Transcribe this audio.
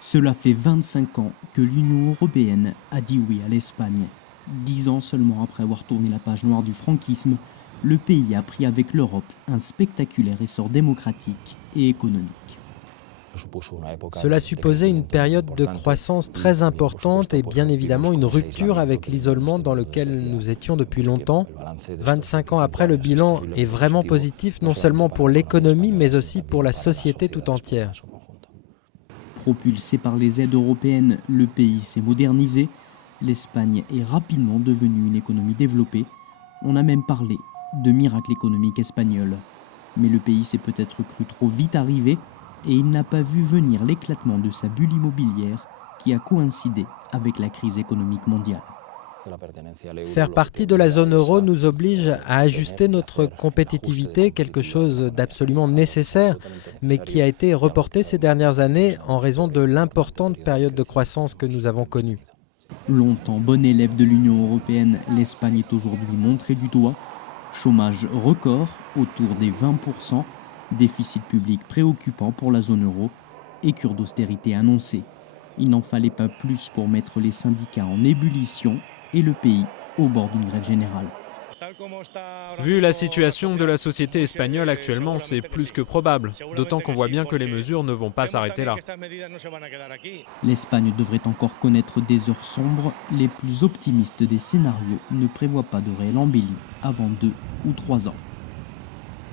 Cela fait 25 ans que l'Union européenne a dit oui à l'Espagne. 10 ans seulement après avoir tourné la page noire du franquisme, le pays a pris avec l'Europe un spectaculaire essor démocratique et économique. Cela supposait une période de croissance très importante et bien évidemment une rupture avec l'isolement dans lequel nous étions depuis longtemps. 25 ans après, le bilan est vraiment positif, non seulement pour l'économie, mais aussi pour la société tout entière. Propulsé par les aides européennes, le pays s'est modernisé. L'Espagne est rapidement devenue une économie développée. On a même parlé de miracle économique espagnol. Mais le pays s'est peut-être cru trop vite arrivé et il n'a pas vu venir l'éclatement de sa bulle immobilière qui a coïncidé avec la crise économique mondiale. Faire partie de la zone euro nous oblige à ajuster notre compétitivité, quelque chose d'absolument nécessaire, mais qui a été reporté ces dernières années en raison de l'importante période de croissance que nous avons connue. Longtemps bon élève de l'Union européenne, l'Espagne est aujourd'hui montrée du doigt. Chômage record, autour des 20%, déficit public préoccupant pour la zone euro et cure d'austérité annoncée. Il n'en fallait pas plus pour mettre les syndicats en ébullition et le pays au bord d'une grève générale. Vu la situation de la société espagnole actuellement, c'est plus que probable, d'autant qu'on voit bien que les mesures ne vont pas s'arrêter là. L'Espagne devrait encore connaître des heures sombres. Les plus optimistes des scénarios ne prévoient pas de réelle embellie avant 2 ou 3 ans.